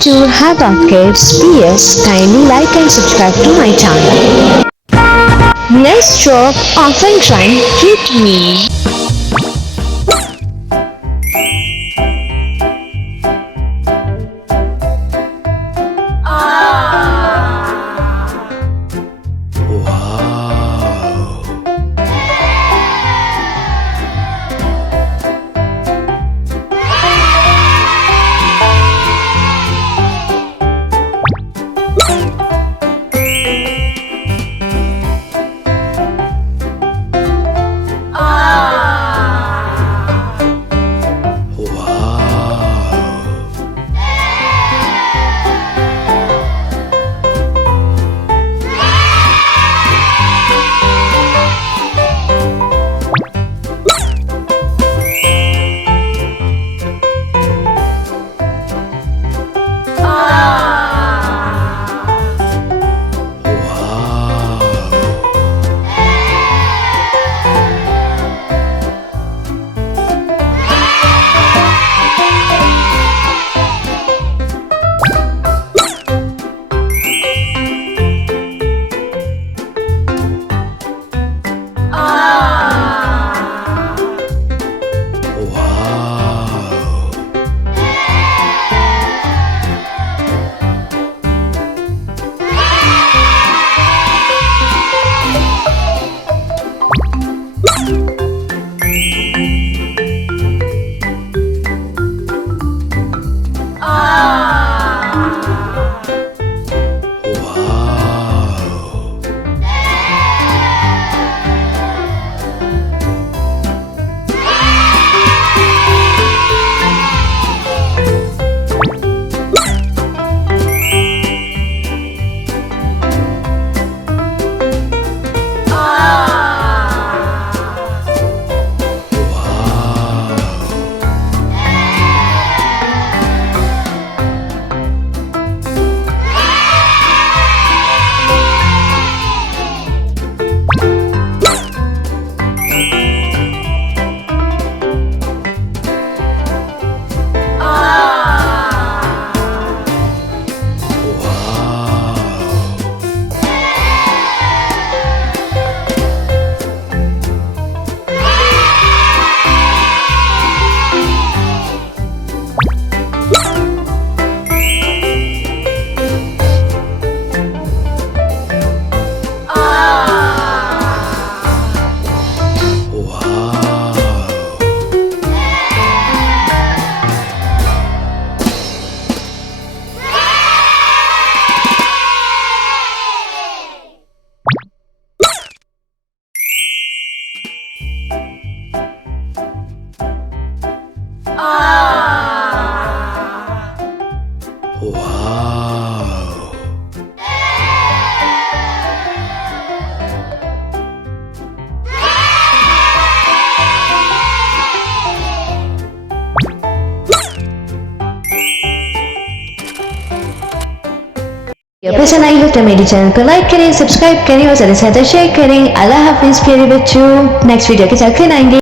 to HubofkidsPS. Kindly like and subscribe to my channel. Let's talk often trying with me. पसंद आई हो तो मेरे चैनल को लाइक करें, सब्सक्राइब करें और ज़्यादा से ज़्यादा शेयर करें। अल्लाह हाफिज़ प्यारे बच्चों। नेक्स्ट वीडियो के साथ फिर आएंगे।